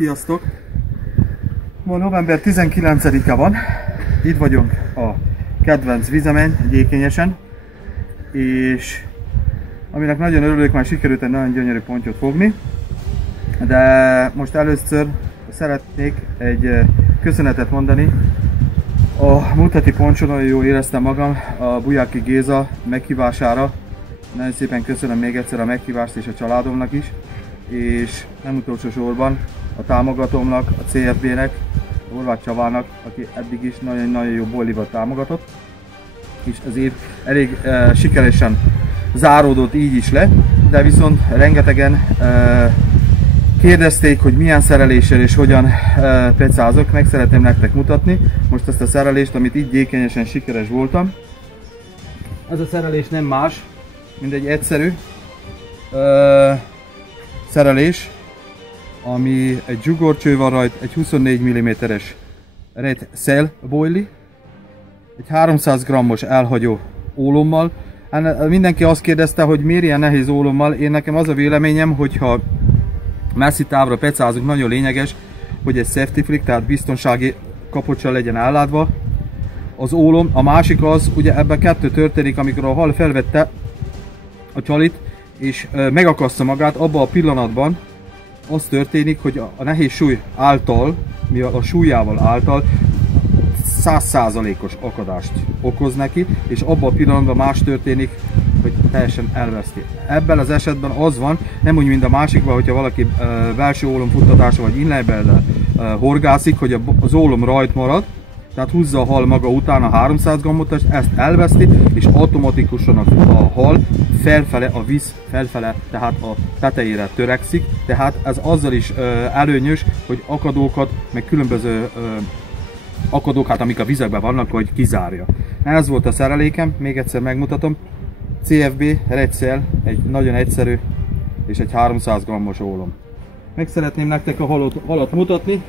Sziasztok! Ma november 19-e van, itt vagyunk a kedvenc vizemen, Gyékényesen, és aminek nagyon örülök, már sikerült egy nagyon gyönyörű pontyot fogni, de most először szeretnék egy köszönetet mondani. A múlt heti pontson nagyon jól éreztem magam a Bujáki Géza meghívására. Nagyon szépen köszönöm még egyszer a meghívást és a családomnak is, és nem utolsó sorban a támogatómnak, a CFB-nek, Horváth Csavának, aki eddig is nagyon-nagyon jó bollivat támogatott, és az év elég sikeresen záródott így is le, de viszont rengetegen kérdezték, hogy milyen szereléssel és hogyan pecázok, meg szeretném nektek mutatni most ezt a szerelést, amit így Gyékényesen sikeres voltam. Ez a szerelés nem más, mint egy egyszerű szerelés, ami egy zsugorcső van rajta, egy 24 mm-es Red Cell boilie, egy 300 g-os elhagyó ólommal. Mindenki azt kérdezte, hogy miért ilyen nehéz ólommal. Én nekem az a véleményem, hogyha messzi távra pecázunk, nagyon lényeges, hogy egy safety flick, tehát biztonsági kapocsal legyen ellátva az ólom. A másik az, ugye ebben kettő történik, amikor a hal felvette a csalit és megakasztja magát, abban a pillanatban az történik, hogy a nehéz súly által, a súlyával által 100%-os akadást okoz neki, és abban a pillanatban más történik, hogy teljesen elveszti. Ebben az esetben az van, nem úgy, mint a másikban, hogyha valaki belső ólomfuttatása vagy inlinebellel horgászik, hogy az ólom rajt marad, tehát húzza a hal maga után a 300 g-ot, ezt elveszti, és automatikusan a hal felfele, a víz felfele, tehát a tetejére törekszik, tehát ez azzal is előnyös, hogy akadókat, meg különböző akadók, amik a vizekben vannak, hogy kizárja. Ez volt a szerelékem, még egyszer megmutatom. CFB Red Cell, egy nagyon egyszerű és egy 300 g-os ólom. Meg szeretném nektek a halat mutatni,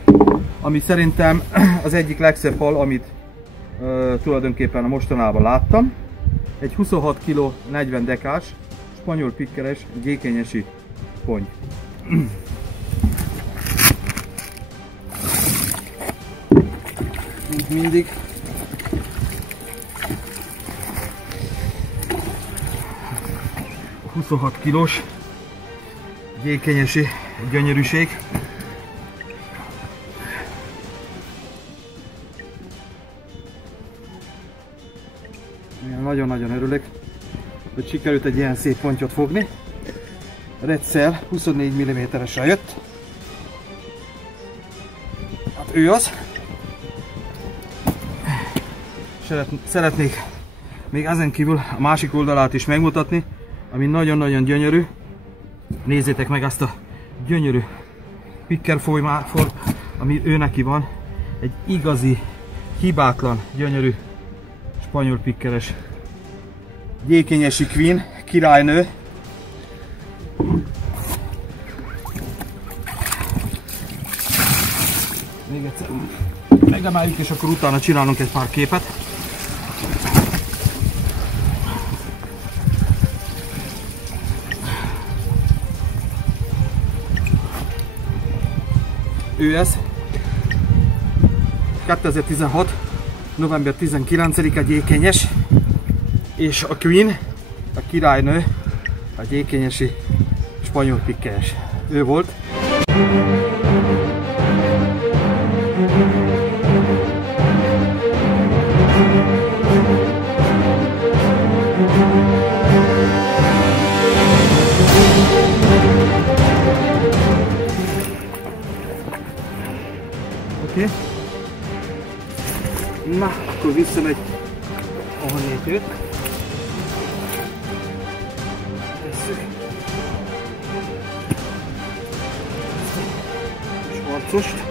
ami szerintem az egyik legszebb hal, amit tulajdonképpen mostanában láttam. Egy 26 kg 40 dekás, spanyol pikkeres, gyékényesi ponty. Mint mindig. A 26 kilós gyékényesi gyönyörűség. Nagyon-nagyon örülök, hogy sikerült egy ilyen szép pontyot fogni. Red Cell 24 mm-esre jött. Hát ő az. Szeretnék még ezen kívül a másik oldalát is megmutatni, ami nagyon-nagyon gyönyörű. Nézzétek meg ezt a gyönyörű pikkerformát, ami ő neki van. Egy igazi, hibátlan, gyönyörű spanyol pikkeres gyékényesi queen, királynő. Még egyszer megemeljük, és akkor utána csinálunk egy pár képet. Ő ez. 2016. november 19-e Gyékényes, és a Queen, a királynő, a gyékényesi spanyol pikkeres. Ő volt. Oké. Na, akkor visszamegy ahonnét őt. Tesszük. Svarcost.